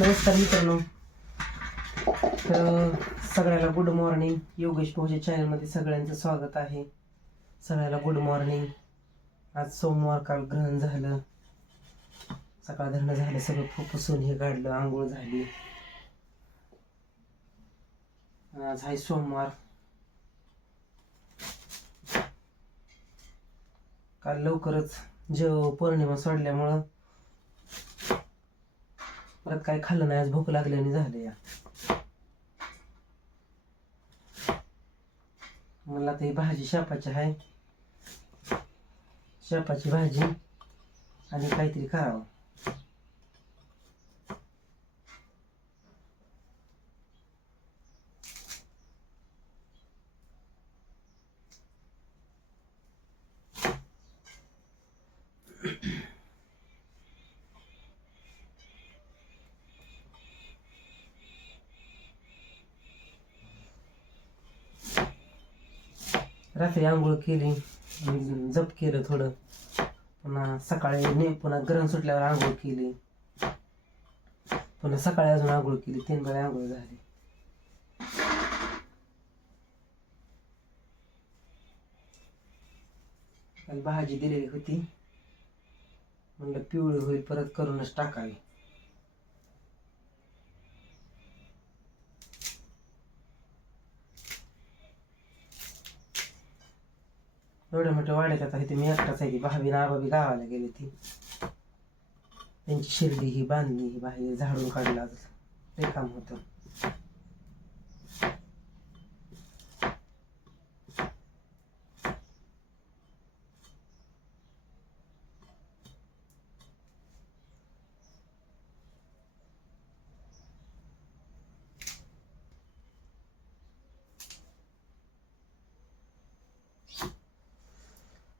नमस्कार मित्रांनो. तर सगळ्याला गुड मॉर्निंग योगेश भाऊच्या चॅनलमध्ये सगळ्यांचं स्वागत आहे. सगळ्याला गुड मॉर्निंग आज सोमवार काल ग्रहण झालं. सकाळ धरणं झालं सगळं फुफसून हे काढलं आंघोळ झाली. आज आहे सोमवार. काल लवकरच जेव पौर्णिमा सोडल्यामुळं परत काय खाल्लं नाही आज भूक लागल्याने झाले या. मला ते भाजी शापाची आहे. शापाची भाजी आणि काहीतरी करावं. रात्री आंघोळ केली जप केलं थोडं. पुन्हा सकाळी ने पुन्हा गरम सुटल्यावर आंघोळ केली. पुन्हा सकाळी अजून आंघोळ केली तीन वेळा आंघोळ झाली. भाजी दिलेली होती. म्हणलं पिवळी होईल परत करूनच टाकावी. एवढ्या मोठ्या वाड्यात आता इथे मी एकटाच आहे की भावी ना आबाबी गावाला गेली ती. त्यांची शिर्डी ही बांधली ही बाहेर झाडून काढला. ते काम होतं.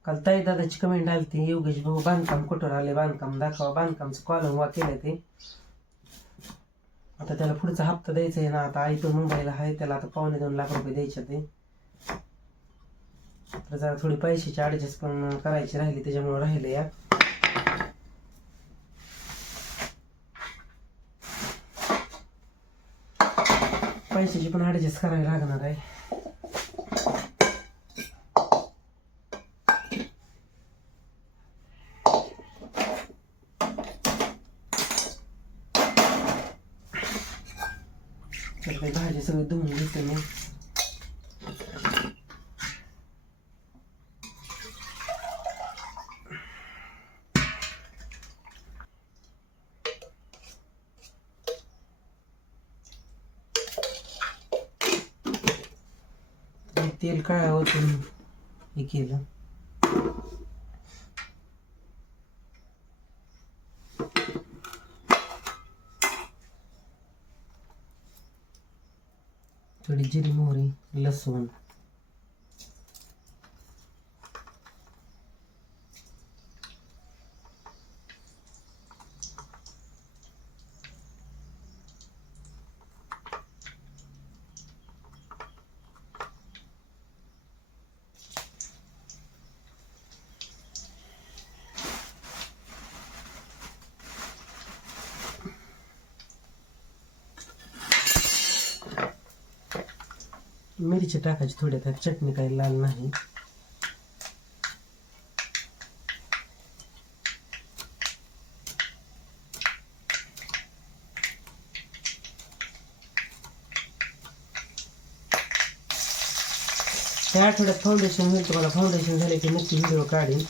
काल ताई दादाची कमेंट आली ती योगेश भाऊ बांधकाम कुठं आले बांधकाम दाखवा बांधकामचं कॉलम वा केलं ते आता त्याला पुढचा हप्ता द्यायचा आहे ना आता आई पण मुंबईला आहे त्याला आता पावणे दोन लाख रुपये द्यायचे ते तर जरा थोडी पैशाची ॲडजस्ट पण करायची राहिली त्याच्यामुळे राहिले या पैशाची पण ॲडजस्ट करावी लागणार आहे तर काही भाजी सगळी धुवून घेते मी आणि तेल काळ्या ओतून हे केलं थोडी जिरी मोहरी लसूण मिरची टाकायची थोडी त्यात चटणी काही लाल नाही. त्या आठवड्यात फाउंडेशन मिळतं तुम्हाला फाउंडेशन झाले की नक्की व्हिडिओ काढीन.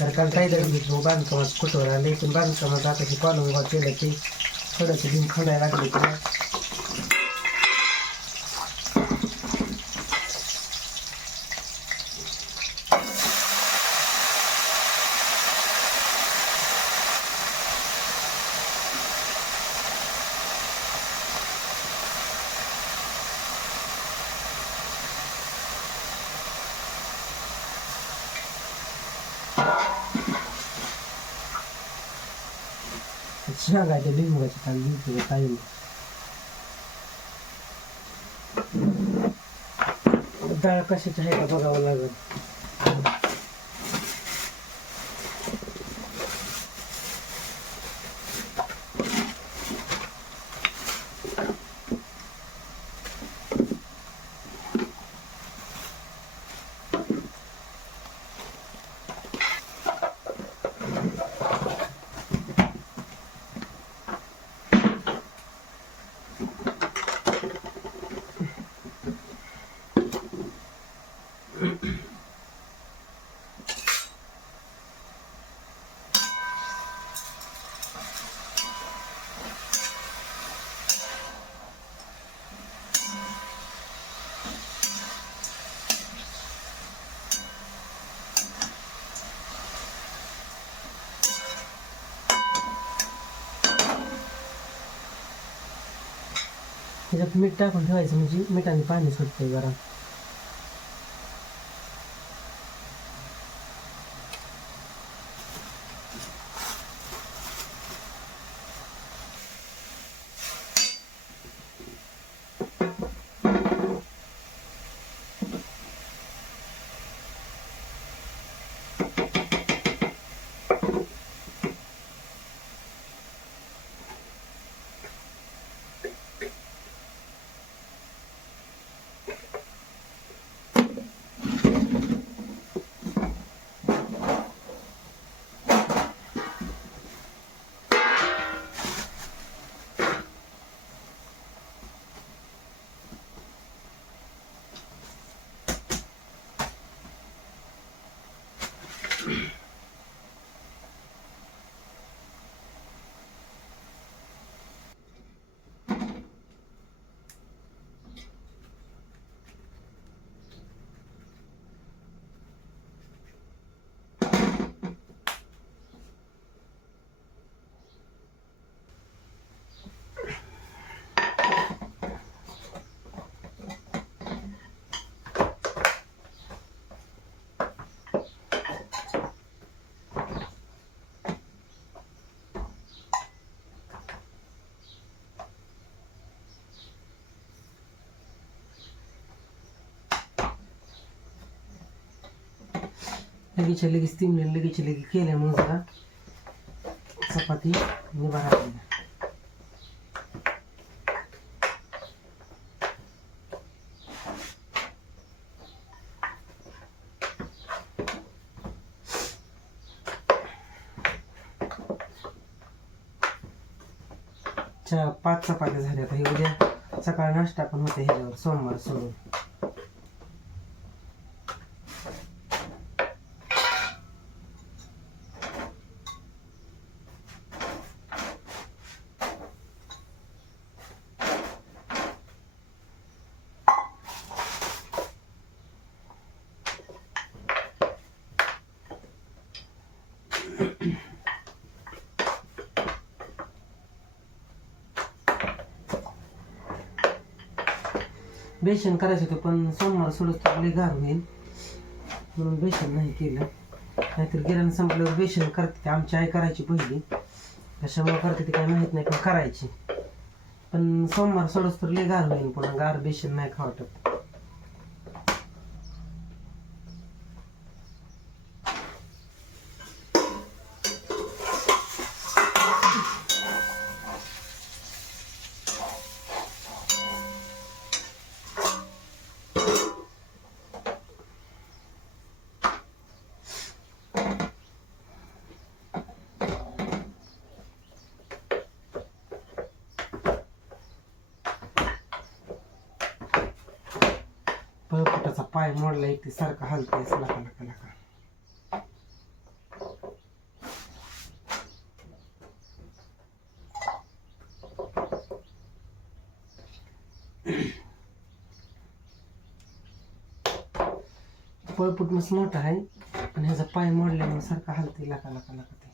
तर काल काय तरी बांधकामात कुठवर आले पण बांधकामात आता ते कॉलम केलं की थोडंसं घेऊन खंडायला लागले. की शेंगाच्या लिंबाची खाली लिहिते काही डाळ कशाची आहे का बघावं लागेल त्याच्यात मीठ टाकून ठेवायचं म्हणजे मिठाने पाणी सुटतंय जरा लगेच लगेच तिमले लगेच लगेच केल्यामुळे जरा चपाती निभा राहते पाच चपात्या झाल्या आता हे उद्या सकाळ नाश्ता पण होते ह्याच्यावर सोमवार सोडून. बेसन करायचं होतं पण सोमवार सोडत तर लई गार होईल. म्हणून बेसन नाही केलं. नाहीतर गिरण संपल्यावर बेसन करते आमची आई करायची पहिली. कशामुळे करते ते काय माहीत नाही पण करायची. पण सोमवार सोडत तर लई गार होईल पुन्हा. गार बेसन नाही खावटत पोटाचा पाय मोडला एक ते सारखा हलते असं लका लका लका पळपुट मस्त मोठा आहे पण ह्याचा पाय मोडल्यामुळे सारखा हलते लका लका लका ते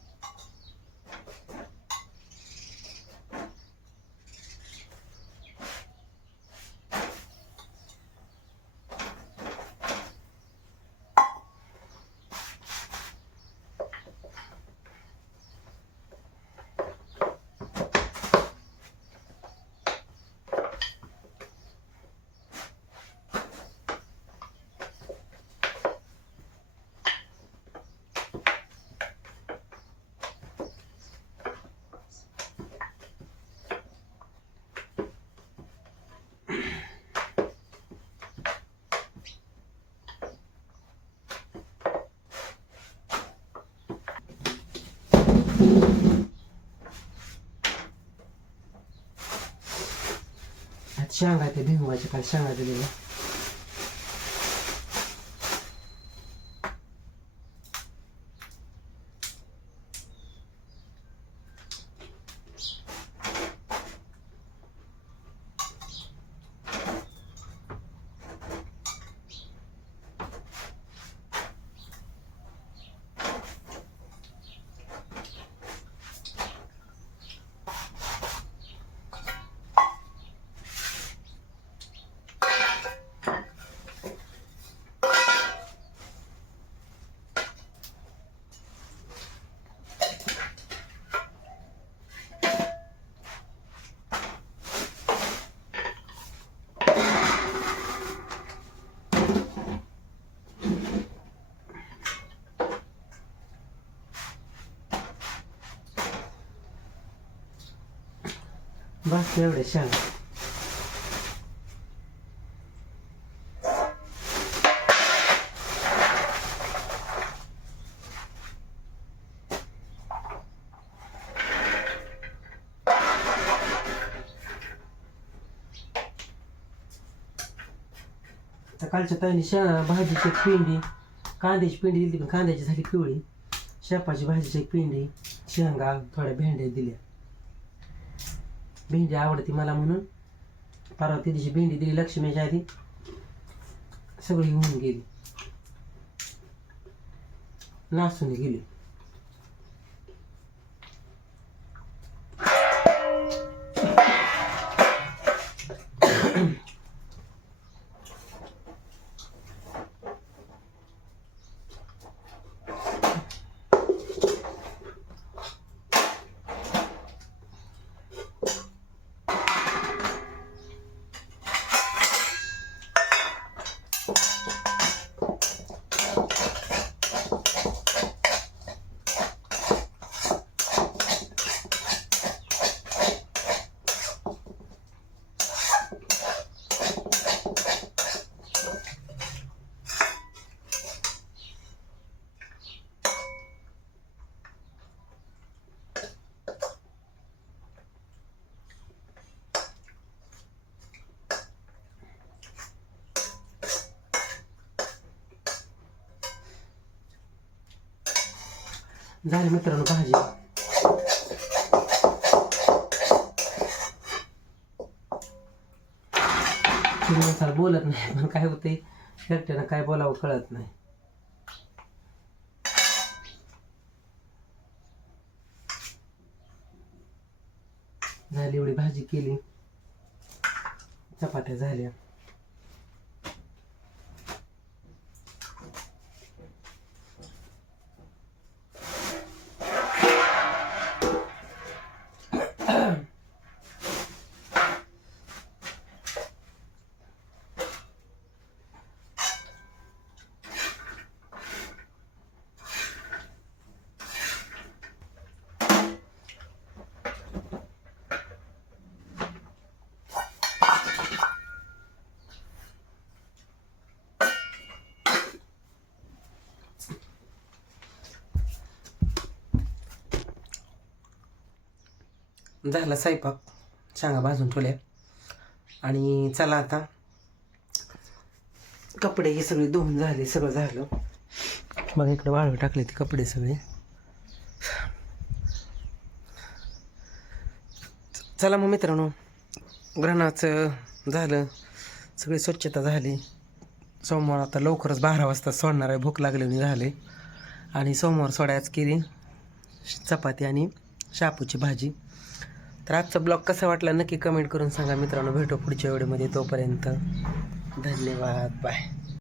आता शेंगा ते भिंगवायचे काल शेंगा दिलेल्या बस एवढ्या शेंगा आता कालच्या ताईने शा भाजीची एक पिंडी कांद्याची पिंडी दिली पण कांद्याची झाली पिवळी शेपाची भाजीची एक पिंडी शेंगा थोड्या भेंड्या दिल्या भेंडी आवडते मला म्हणून. परवा त्या दिवशी भेंडी दिली लक्ष्मीच्या आधी. सगळी होऊन गेली. नासून गेली. झाली मित्रांनो भाजी. माणसाला बोलत नाही पण काय होतंय? एकट्यानं काय बोलावं कळत नाही. झाली एवढी भाजी केली. चपात्या झाल्या. झाला स्वयंपाक. शांगा भाजून ठेवल्या. आणि चला आता. कपडे हे सगळे धुवून झाले सगळं झालं. मग इकडे वाळू टाकले ते कपडे सगळे. चला मग मित्रांनो ग्रहणाचं झालं. सगळी स्वच्छता झाली. सोमवार आता लवकरच बारा वाजता सोडणार आहे भूक लागलेली झाले. आणि सोमवार सोडायच केली. चपाती आणि शापूची भाजी. तर आजचा ब्लॉग कसा वाटला नक्की कमेंट करून सांगा मित्रांनो. भेटू पुढच्या व्हिडिओमध्ये तोपर्यंत. धन्यवाद. बाय.